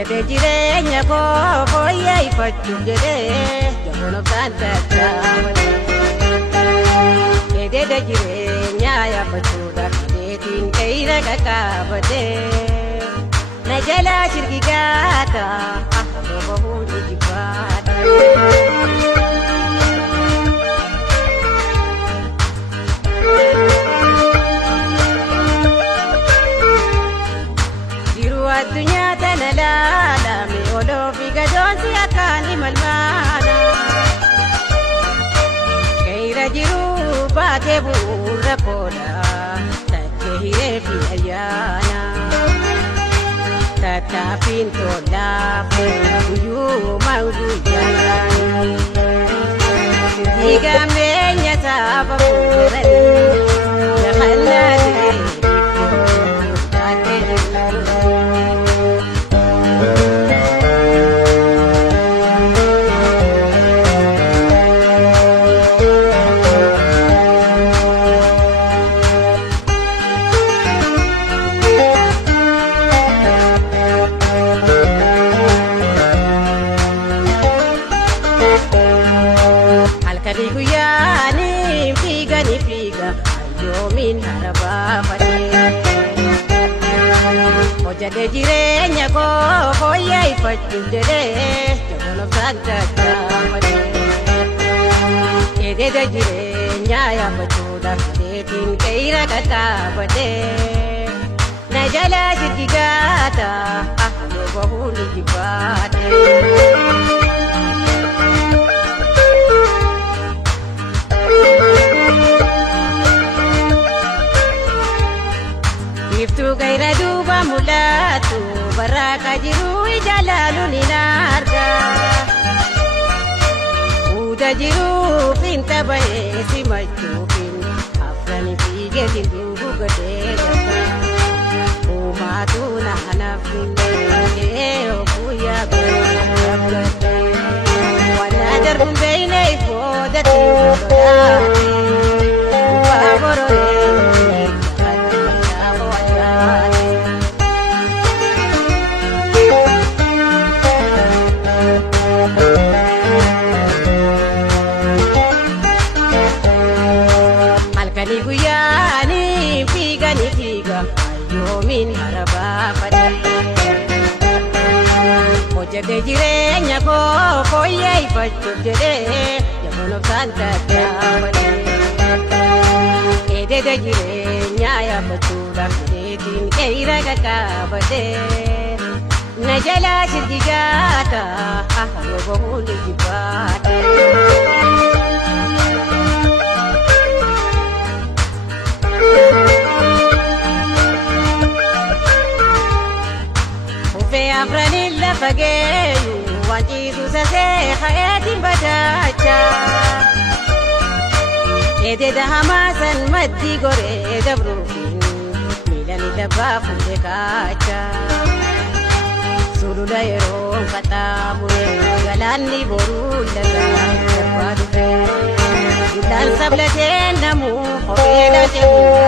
Hojjete jireenya koo fooyyeffachuuf jedhee jaboon obsaan Ededa jireenya yaabbachuudhaaf hidheetiin qe'ira qaqqabatee na jalaa shirki gaata akka bahuu ni jibbaata. Jiru addunyaa tana laalame oloofi gadoonsi akkaan imalmaana qe'ira jiru baatee bu'uura kooda tattee hireefi ayyaana tattaafiin tolaaf guyyuumaan guyyaana dhiigameenya saafa fuudhanii jahannaa Hojjete jireenya koo fooyyeffachuuf jedhee jaboon obsaan Ededa jireenya yaabbachuudhaaf hidheetiin qe'ira qaqqabatee na jalaa shirki gaata akka bahuu ni jibbaate. Iftuu gaira duuba mul'atu barraaqaa jiru ijaalaaluun hin arga. Uda jiruuf hin taphee simachuufin afrani fiigeetiin duubu gadee gata. Uumaatu naanaaf hundee guyyaa guddaa wanna darbuun beeyne ifoodatiin lolaate baabororee. Halkanii guyyaanii fiiganii fiiga yoomiin harabaafate hojjete jireenya koo fooyyeffachuuf jedhee jaboon obsaan Ededa jireenya yaabbachuudhaaf hidheetiin qe'ira qaqqabatee na jalaa shirki gaata akka bahuu ni jibbaate. Afraniin lafa geeyu waan ciisu sasee ka'eetiin badaacha Ededa hamaasan maddii goree dabruufin miilani dabbaa fuudhee kaacha sulula yeroo qaxxaamure galaanni boruu lagaa dabbaa dhufe dullaan sablateen namuu kophee laatee